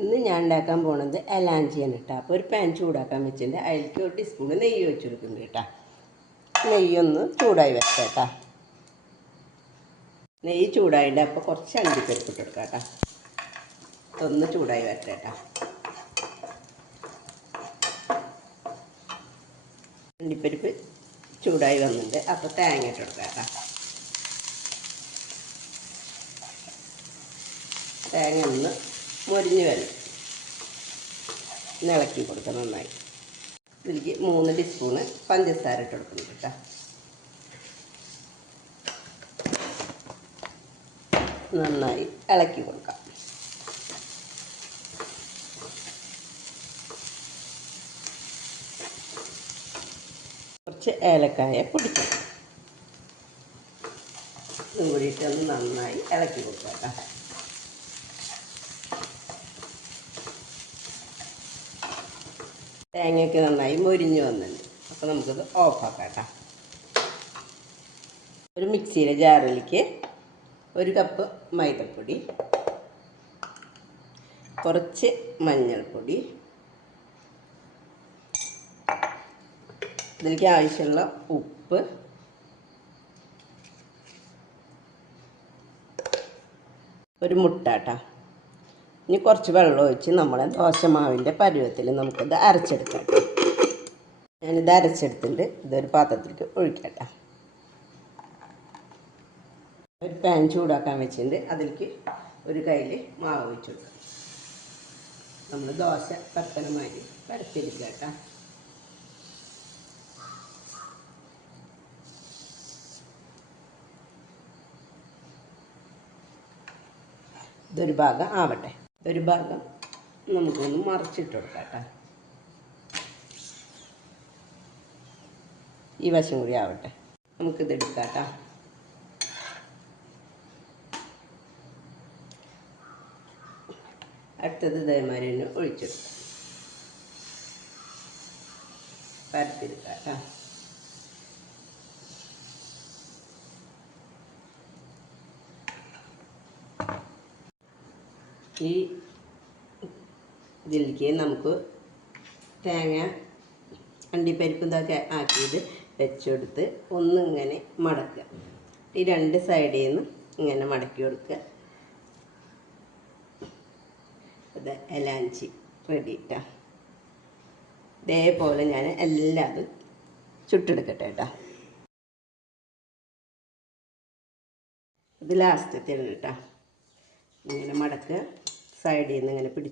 ഇന്ന് ഞാൻ ഉണ്ടാക്കാൻ പോണത് എലാഞ്ചിയാണ് കേട്ടോ. അപ്പോൾ ഒരു പാൻ ചൂടാക്കാൻ വെച്ചിട്ടുണ്ട്. അതിലേക്ക് ഒരു ടീസ്പൂൺ നെയ്യ് വെച്ച് കൊടുക്കുന്നുണ്ട് കേട്ടോ. നെയ്യൊന്ന് ചൂടായി വെക്കാം കേട്ടോ. നെയ്യ് ചൂടായിട്ട് അപ്പോൾ കുറച്ച് അണ്ടിപ്പരിപ്പ് ഇട്ട് കൊടുക്കാം കേട്ടോ. ഒന്ന് ചൂടായി വരട്ടെ കേട്ടോ. അണ്ടിപ്പരിപ്പ് ചൂടായി വന്നിട്ടുണ്ട്. അപ്പോൾ തേങ്ങ ഇട്ട് കൊടുക്കാം കേട്ടോ. തേങ്ങ ഒന്ന് മൊരിഞ്ഞ് വരും, ഇളക്കി കൊടുക്കാം നന്നായി. ഇതിലേക്ക് 3 ടീസ്പൂണ് പഞ്ചസാര ഇട്ട് കൊടുക്കണം കേട്ടോ. നന്നായി ഇളക്കി കൊടുക്കാം. കുറച്ച് ഏലക്കായ പൊടിക്കണം. ഇതും കൂടിയിട്ട് ഒന്ന് നന്നായി ഇളക്കി കൊടുക്കാം കേട്ടോ. തേങ്ങയൊക്കെ നന്നായി മൊരിഞ്ഞ് വന്നിട്ടുണ്ട്. അപ്പോൾ നമുക്കിത് ഓഫാക്കാം കേട്ടോ. ഒരു മിക്സിയിലെ ജാറിലേക്ക് 1 കപ്പ് മൈദപ്പൊടി, കുറച്ച് മഞ്ഞൾപ്പൊടി, ഇതിലേക്ക് ആവശ്യമുള്ള ഉപ്പ്, ഒരു മുട്ട കേട്ടോ. ഇനി കുറച്ച് വെള്ളം ഒഴിച്ച് നമ്മളെ ദോശമാവിൻ്റെ പരുവത്തിൽ നമുക്കിത് അരച്ചെടുക്കാം. ഞാനിത് അരച്ചെടുത്തിട്ട് ഇതൊരു പാത്രത്തിലേക്ക് ഒഴിക്കട്ടെ. ഒരു പാൻ ചൂടാക്കാൻ വെച്ചിട്ടുണ്ട്. അതിലേക്ക് ഒരു കയ്യിൽ മാവ് ഒഴിച്ച് കൊടുക്കാം. നമ്മൾ ദോശ പരത്തനമാതിരി പരത്തിയെടുക്കുക കേട്ടോ. ഇതൊരു ഭാഗം ആവട്ടെ. ഒരു ഭാഗം നമുക്കൊന്ന് മറിച്ചിട്ട് കൊടുക്കാം കേട്ടോ. ഈ വശം കൂടി ആവട്ടെ. നമുക്കിത് എടുക്കാം കേട്ടോ. അടുത്തത് ഇതേമാതിരി തന്നെ ഒഴിച്ചെടുക്കാം. പരത്തിയെടുക്കാം കേട്ടോ. ഈ ഇതിലേക്ക് നമുക്ക് തേങ്ങ അണ്ടിപ്പരിപ്പ് ഇതൊക്കെ ആക്കിയത് വെച്ചെടുത്ത് ഒന്നിങ്ങനെ മടക്കുക. ഈ 2 സൈഡിൽ നിന്ന് ഇങ്ങനെ മടക്കി കൊടുക്കുക. ഇത് എലാഞ്ചി റെഡി കേട്ടോ. ഇതേപോലെ ഞാൻ എല്ലാതും ചുട്ടെടുക്കട്ടെ കേട്ടോ. ഇത് ലാസ്റ്റത്തെ കേട്ടോ. ഇങ്ങനെ മടക്കുക, സൈഡിൽ നിന്ന് ഇങ്ങനെ പിടിച്ച്